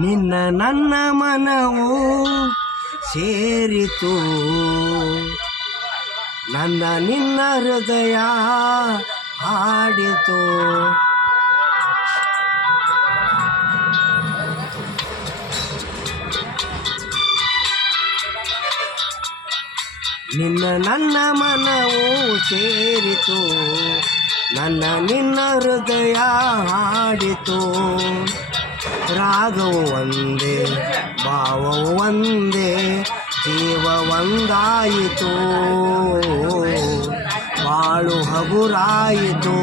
ನಿನ್ನ ನನ್ನ ಮನವು ಸೇರಿತು, ನನ್ನ ನಿನ್ನ ಹೃದಯ ಹಾಡಿತು. ನಿನ್ನ ನನ್ನ ಮನವು ಸೇರಿತು, ನನ್ನ ನಿನ್ನ ಹೃದಯ ಹಾಡಿತು. ರಾಗವು ಒಂದೇ, ಭಾವವು ಒಂದೇ, ಜೀವ ಒಂದಾಯಿತು, ಬಾಳು ಹಗುರಾಯಿತು.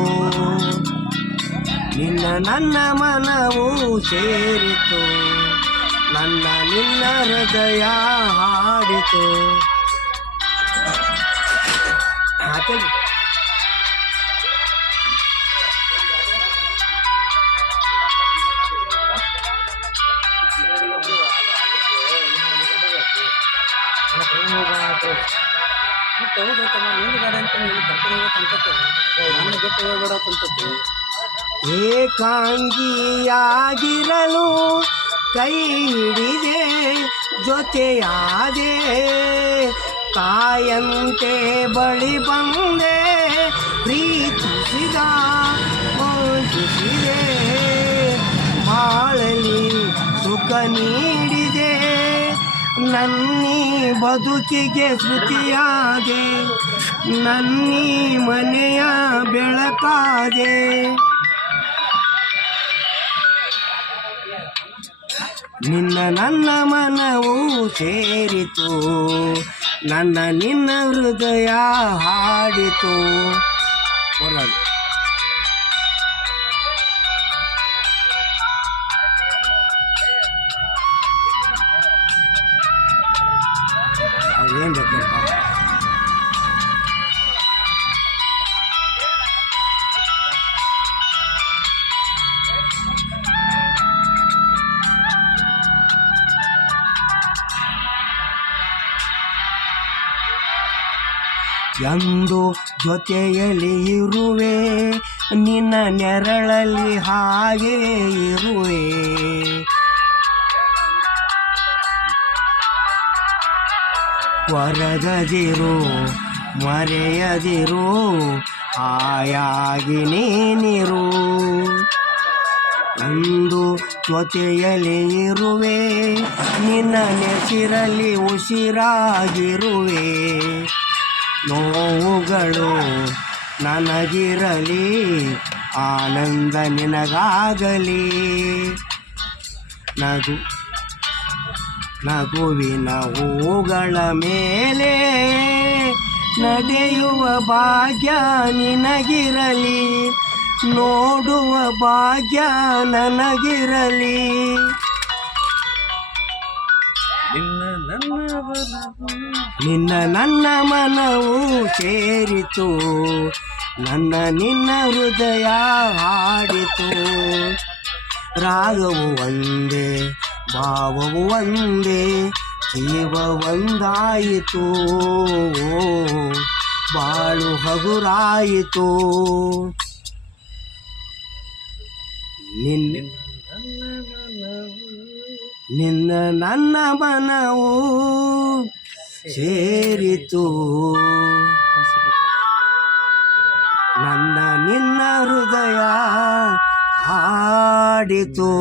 ನಿನ್ನ ನನ್ನ ಮನವು ಸೇರಿತು, ನನ್ನ ನಿನ್ನ ಹೃದಯ ಹಾಡಿತು. ಹಾಕಲಿ ಏಕಾಂಗಿಯಾಗಿರಲು ಕೈ ಹಿಡಿದೆ, ಜೊತೆಯಾದೆ, ತಾಯಂತೆ ಬಳಿ ಬಂದೆ, ಪ್ರೀತಿಸಿದ ವಂಚಿಸಿದೆ, ಬಾಳಲಿ ಸುಖ ನೀಡಿದೆ, ನನ್ನೀ ಬದುಕಿಗೆ ಶ್ರುತಿಯಾದೆ, ನನ್ನೀ ಮನೆಯ ಬೆಳಕಾದೆ. ನಿನ್ನ ನನ್ನ ಮನವು ಸೇರಿತು, ನನ್ನ ನಿನ್ನ ಹೃದಯ ಹಾಡಿತು. ಏನು ಬೇಕು ಎಂದು ಜೊತೆಯಲ್ಲಿ ಇರುವೆ, ನಿನ್ನ ನೆರಳಲ್ಲಿ ಹಾಗೆ ಇರುವೆ. ಹೊರಗದಿರು ಮರೆಯದಿರು, ಆಯಾಗಿ ನೀನಿರು. ಎಂದು ಜೊತೆಯಲ್ಲಿ ಇರುವೆ, ನಿನ್ನ ನೆಸಿರಲ್ಲಿ ಉಸಿರಾಗಿರುವೆ. ನೋವುಗಳು ನನಗಿರಲಿ, ಆನಂದ ನಿನಗಾಗಲಿ. ನಗುವಿನ ಹೂಗಳ ಮೇಲೆ ನಡೆಯುವ ಭಾಗ್ಯ ನಿನಗಿರಲಿ, ನೋಡುವ ಭಾಗ್ಯ ನನಗಿರಲಿ. ನಿನ್ನ ನನ್ನ ಮನವು ಸೇರಿತು, ನನ್ನ ನಿನ್ನ ಹೃದಯ ಹಾಡಿತು. ರಾಗವು ಒಂದೇ, ಭಾವವು ಒಂದೇ, ಜೀವ ಒಂದಾಯಿತು, ಬಾಳು ಹಗುರಾಯಿತು. ನಿನ್ನ ನನ್ನ ಮನವು ಸೇರಿತು, ನನ್ನ ನಿನ್ನ ಹೃದಯ ಹಾಡಿತು.